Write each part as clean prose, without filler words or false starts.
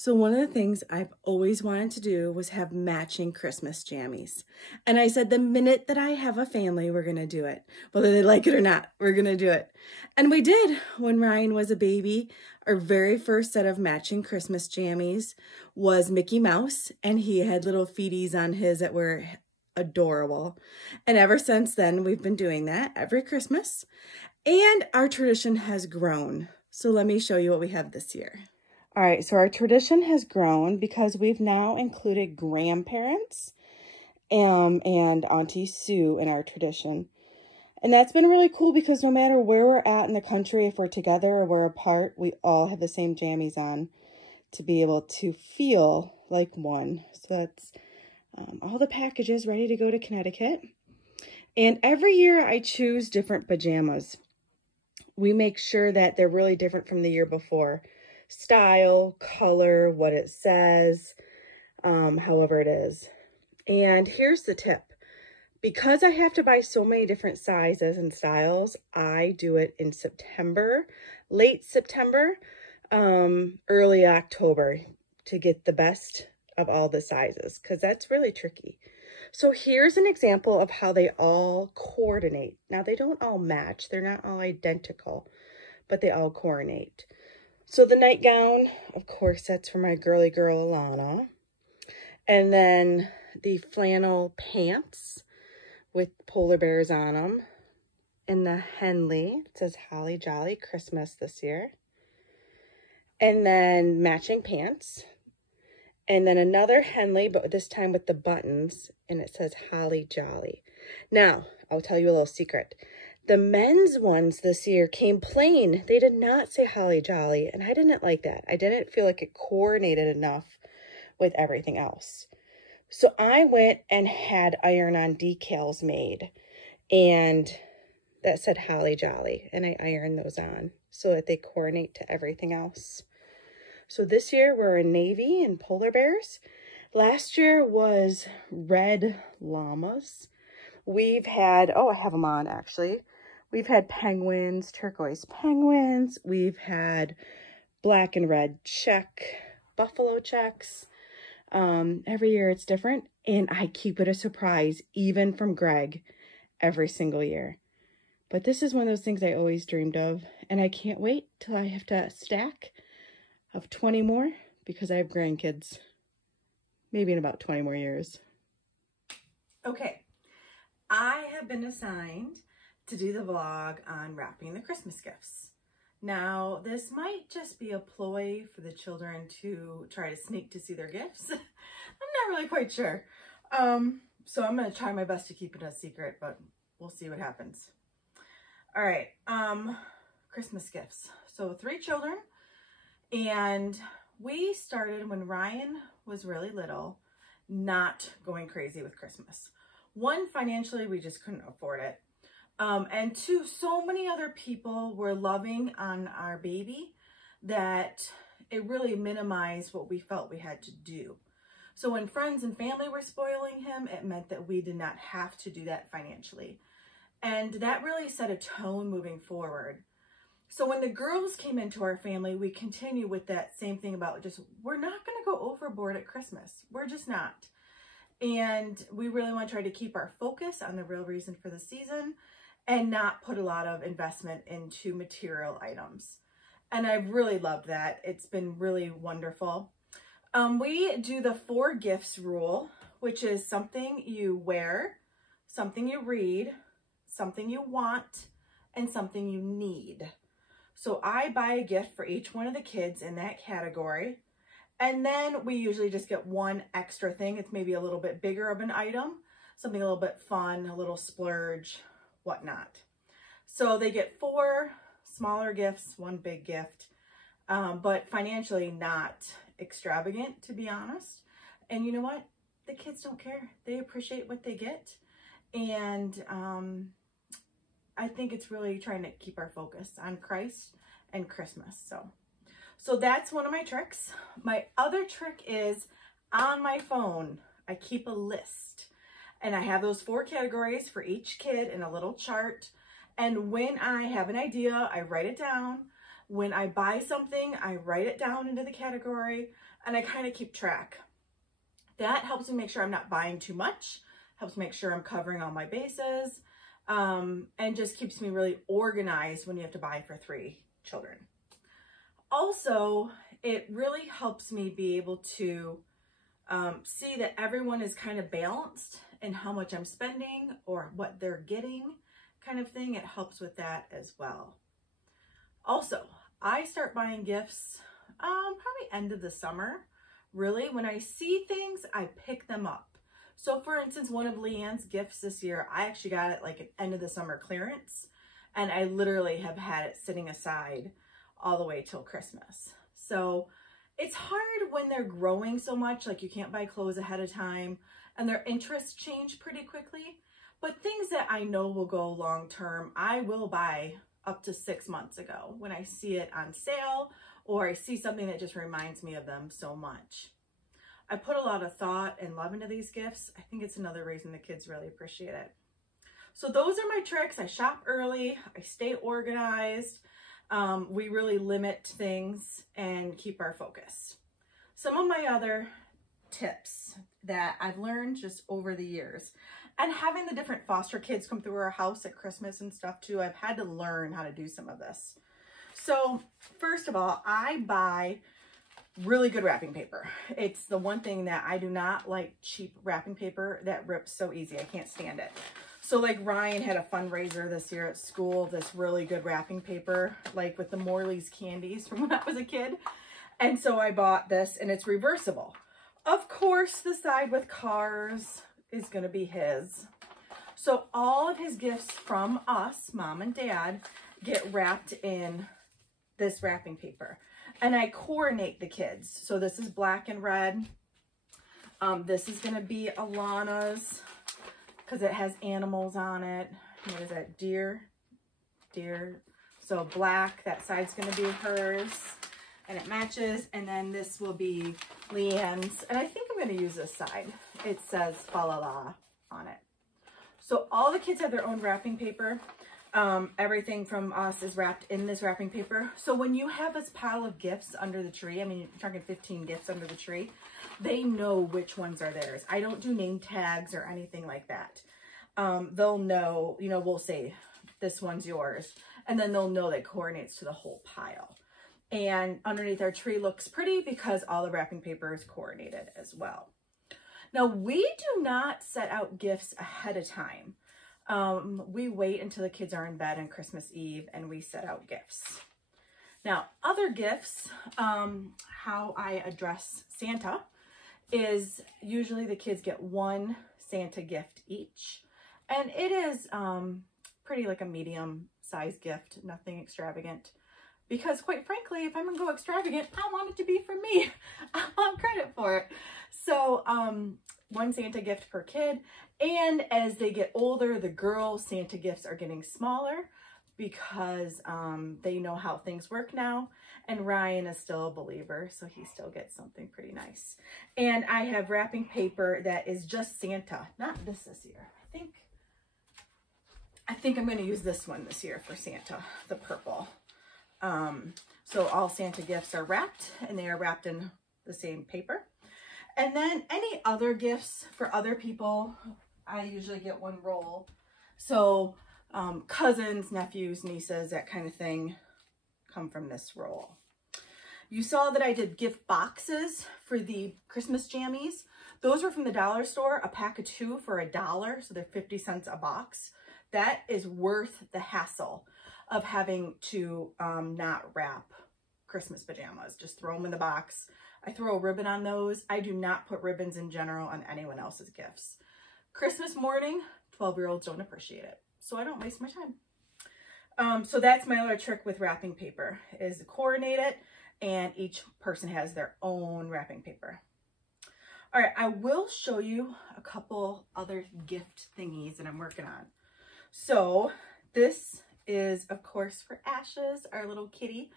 So one of the things I've always wanted to do was have matching Christmas jammies. And I said, the minute that I have a family, we're going to do it. Whether they like it or not, we're going to do it. And we did. When Ryan was a baby, our very first set of matching Christmas jammies was Mickey Mouse. And he had little feeties on his that were adorable. And ever since then, we've been doing that every Christmas. And our tradition has grown. So let me show you what we have this year. All right, so our tradition has grown because we've now included grandparents and Auntie Sue in our tradition. And that's been really cool because no matter where we're at in the country, if we're together or we're apart, we all have the same jammies on to be able to feel like one. So that's all the packages ready to go to Connecticut. And every year I choose different pajamas. We make sure that they're really different from the year before. Style, color, what it says, however it is. And here's the tip. Because I have to buy so many different sizes and styles, I do it in September, late September, early October to get the best of all the sizes, because that's really tricky. So here's an example of how they all coordinate. Now, they don't all match. They're not all identical, but they all coordinate. So the nightgown, of course, that's for my girly girl, Alana. And then the flannel pants with polar bears on them. And the Henley, it says Holly Jolly Christmas this year. And then matching pants. And then another Henley, but this time with the buttons. And it says Holly Jolly. Now, I'll tell you a little secret. The men's ones this year came plain. They did not say Holly Jolly, and I didn't like that. I didn't feel like it coordinated enough with everything else. So I went and had iron-on decals made, and that said Holly Jolly, and I ironed those on so that they coordinate to everything else. So this year we're in navy and polar bears. Last year was red llamas. We've had, oh, I have them on actually. We've had penguins, turquoise penguins. We've had black and red check, buffalo checks. Every year it's different. And I keep it a surprise, even from Greg, every single year. But this is one of those things I always dreamed of. And I can't wait till I have to stack of 20 more because I have grandkids. Maybe in about 20 more years. Okay, I have been assigned to do the vlog on wrapping the Christmas gifts. Now, this might just be a ploy for the children to try to sneak to see their gifts. I'm not really quite sure. So I'm going to try my best to keep it a secret, but we'll see what happens. All right, Christmas gifts. So 3 children, and we started when Ryan was really little, not going crazy with Christmas. 1, financially, we just couldn't afford it. And 2, so many other people were loving on our baby that it really minimized what we felt we had to do. So when friends and family were spoiling him, it meant that we did not have to do that financially. And that really set a tone moving forward. So when the girls came into our family, we continue with that same thing about just, we're not going to go overboard at Christmas. We're just not. And we really want to try to keep our focus on the real reason for the season and not put a lot of investment into material items. And I've really loved that. It's been really wonderful. We do the 4 gifts rule, which is something you wear, something you read, something you want, and something you need. So I buy a gift for each one of the kids in that category. And then we usually just get 1 extra thing. It's maybe a little bit bigger of an item, something a little bit fun, a little splurge, whatnot. So they get 4 smaller gifts, 1 big gift, but financially not extravagant, to be honest. And you know what? The kids don't care. They appreciate what they get. And I think it's really trying to keep our focus on Christ and Christmas. So that's one of my tricks. My other trick is on my phone, I keep a list. And I have those 4 categories for each kid in a little chart. And when I have an idea, I write it down. When I buy something, I write it down into the category. and I kind of keep track. That helps me make sure I'm not buying too much, helps make sure I'm covering all my bases, and just keeps me really organized when you have to buy for 3 children. Also, it really helps me be able to see that everyone is kind of balanced in how much I'm spending or what they're getting kind of thing. It helps with that as well. Also, I start buying gifts probably end of the summer. Really, when I see things, I pick them up. So for instance, one of Leanne's gifts this year, I actually got it like an end of the summer clearance, and I literally have had it sitting aside all the way till Christmas. So it's hard when they're growing so much, like you can't buy clothes ahead of time and their interests change pretty quickly. But things that I know will go long term, I will buy up to 6 months ago when I see it on sale or I see something that just reminds me of them so much. I put a lot of thought and love into these gifts. I think it's another reason the kids really appreciate it. So those are my tricks. I shop early, I stay organized, we really limit things and keep our focus. Some of my other tips that I've learned just over the years, and having the different foster kids come through our house at Christmas and stuff too, I've had to learn how to do some of this. So first of all, I buy really good wrapping paper. It's the one thing that I do not like, cheap wrapping paper that rips so easy. I can't stand it. So like Ryan had a fundraiser this year at school, this really good wrapping paper, like with the Morley's candies from when I was a kid. And so I bought this, and it's reversible. Of course, the side with cars is going to be his. So all of his gifts from us, mom and dad, get wrapped in this wrapping paper. And I coordinate the kids. So this is black and red. This is going to be Alana's because it has animals on it. What is that? Deer. So black, that side's going to be hers. And it matches. And then this will be Leanne's. And I think I'm going to use this side. It says fa la la on it. So all the kids have their own wrapping paper. Everything from us is wrapped in this wrapping paper. So when you have this pile of gifts under the tree, I mean, you're talking 15 gifts under the tree, they know which ones are theirs. I don't do name tags or anything like that. They'll know, you know, we'll say this one's yours, and then they'll know that coordinates to the whole pile. And underneath our tree looks pretty because all the wrapping paper is coordinated as well. Now, we do not set out gifts ahead of time. We wait until the kids are in bed on Christmas Eve and we set out gifts. Now, other gifts, how I address Santa is usually the kids get one Santa gift each. And it is pretty like a medium size gift, nothing extravagant. Because quite frankly, if I'm gonna go extravagant, I want it to be for me. I want credit for it. So one Santa gift per kid. And as they get older, the girl Santa gifts are getting smaller because they know how things work now. And Ryan is still a believer, so he still gets something pretty nice. And I have wrapping paper that is just Santa, not this year. I think I'm going to use this one this year for Santa, the purple. So all Santa gifts are wrapped, and they are wrapped in the same paper. And then any other gifts for other people, I usually get one roll. So cousins, nephews, nieces, that kind of thing come from this roll. You saw that I did gift boxes for the Christmas jammies. Those were from the dollar store, a pack of 2 for $1, so they're 50 cents a box. That is worth the hassle of having to not wrap Christmas pajamas. Just throw them in the box. I throw a ribbon on those. I do not put ribbons in general on anyone else's gifts. Christmas morning, 12-year-olds don't appreciate it, so I don't waste my time. So that's my other trick with wrapping paper, is to coordinate it, and each person has their own wrapping paper. All right, I will show you a couple other gift thingies that I'm working on. So this is, of course, for Ashes, our little kitty.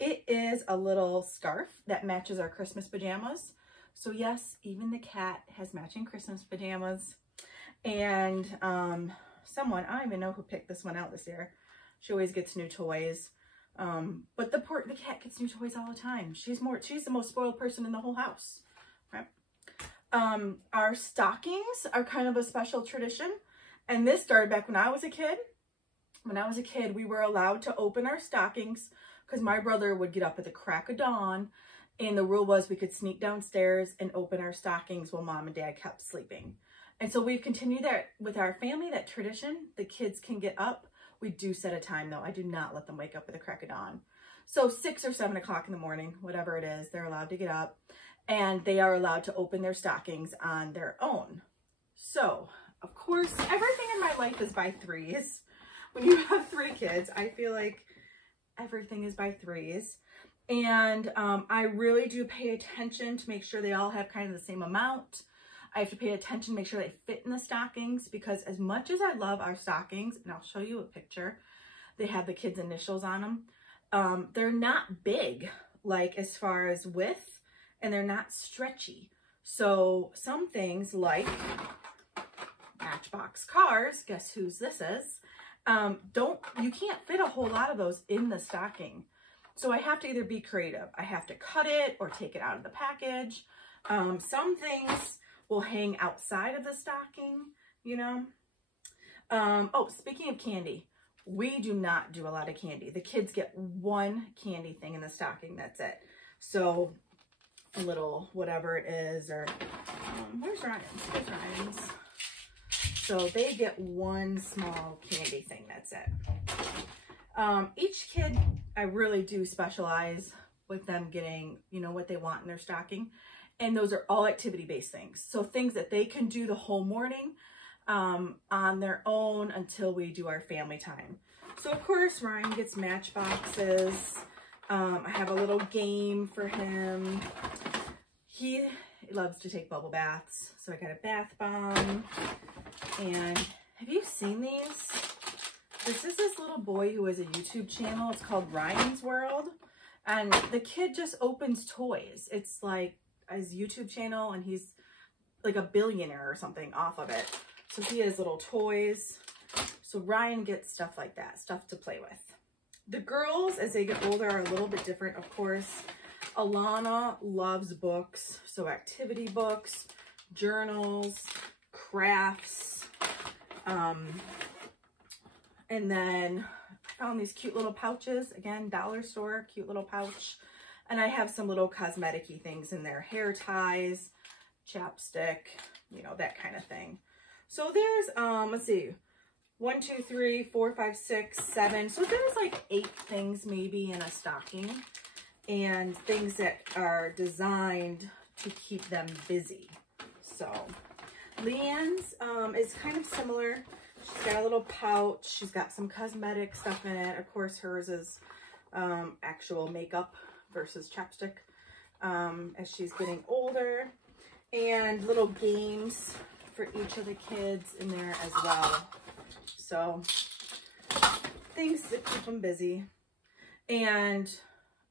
It is a little scarf that matches our Christmas pajamas. So yes, even the cat has matching Christmas pajamas. And someone, I don't even know who picked this one out this year. She always gets new toys. But the cat gets new toys all the time. She's the most spoiled person in the whole house, right? Our stockings are kind of a special tradition. And this started back when I was a kid. When I was a kid, we were allowed to open our stockings because my brother would get up at the crack of dawn, and the rule was we could sneak downstairs and open our stockings while mom and dad kept sleeping. And so we've continued that with our family, that tradition. The kids can get up. We do set a time though. I do not let them wake up at the crack of dawn. So 6 or 7 o'clock in the morning, whatever it is, they're allowed to get up and they are allowed to open their stockings on their own. So of course, everything in my life is by threes. When you have 3 kids, I feel like everything is by threes. And I really do pay attention to make sure they all have kind of the same amount. I have to pay attention, make sure they fit in the stockings, because as much as I love our stockings, and I'll show you a picture, they have the kids' initials on them. They're not big, like as far as width, and they're not stretchy. So some things like Matchbox cars, guess whose this is, you can't fit a whole lot of those in the stocking. So I have to either be creative. I have to cut it or take it out of the package. Some things will hang outside of the stocking, you know. Oh, speaking of candy, we do not do a lot of candy. The kids get 1 candy thing in the stocking, that's it. So a little whatever it is, or where's Ryan's? There's Ryan's. So they get 1 small candy thing, that's it. Each kid, I really do specialize with them getting, you know, what they want in their stocking. And those are all activity-based things. So things that they can do the whole morning on their own until we do our family time. So of course, Ryan gets Matchboxes. I have a little game for him. He loves to take bubble baths. So I got a bath bomb. And have you seen these? This is this little boy who has a YouTube channel. It's called Ryan's World. And the kid just opens toys. It's like his YouTube channel, and he's like a billionaire or something off of it. So he has little toys. So Ryan gets stuff like that, stuff to play with. The girls, as they get older, are a little bit different, of course. Alana loves books. So activity books, journals, crafts. And then I found these cute little pouches. Again, dollar store, cute little pouch. And I have some little cosmetic-y things in there. Hair ties, chapstick, you know, that kind of thing. So there's, let's see, 1, 2, 3, 4, 5, 6, 7. So there's like 8 things maybe in a stocking. And things that are designed to keep them busy. So Leanne's is kind of similar. She's got a little pouch. She's got some cosmetic stuff in it. Of course, hers is actual makeup versus chapstick as she's getting older. And little games for each of the kids in there as well. So things that keep them busy. And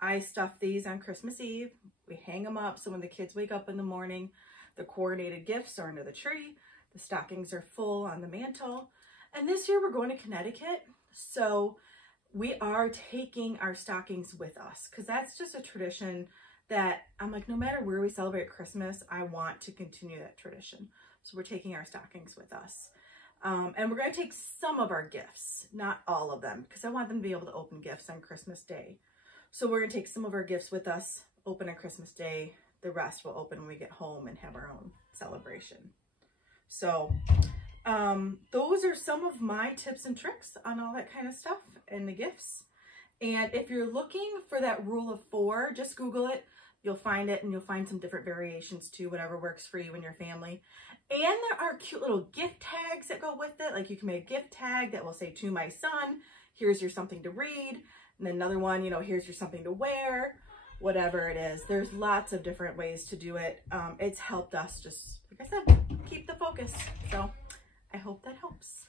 I stuff these on Christmas Eve. We hang them up so when the kids wake up in the morning, the coordinated gifts are under the tree. The stockings are full on the mantle. And this year we're going to Connecticut. So we are taking our stockings with us because that's just a tradition that I'm like, no matter where we celebrate Christmas, I want to continue that tradition. So we're taking our stockings with us. And we're going to take some of our gifts, not all of them, because I want them to be able to open gifts on Christmas Day. So we're going to take some of our gifts with us, open on Christmas Day. The rest will open when we get home and have our own celebration. So those are some of my tips and tricks on all that kind of stuff and the gifts. And if you're looking for that rule of 4, just Google it. You'll find it, and you'll find some different variations too, whatever works for you and your family. And there are cute little gift tags that go with it. Like you can make a gift tag that will say, to my son, here's your something to read. And then another one, you know, here's your something to wear, whatever it is. There's lots of different ways to do it. It's helped us just, like I said, keep the focus. So I hope that helps.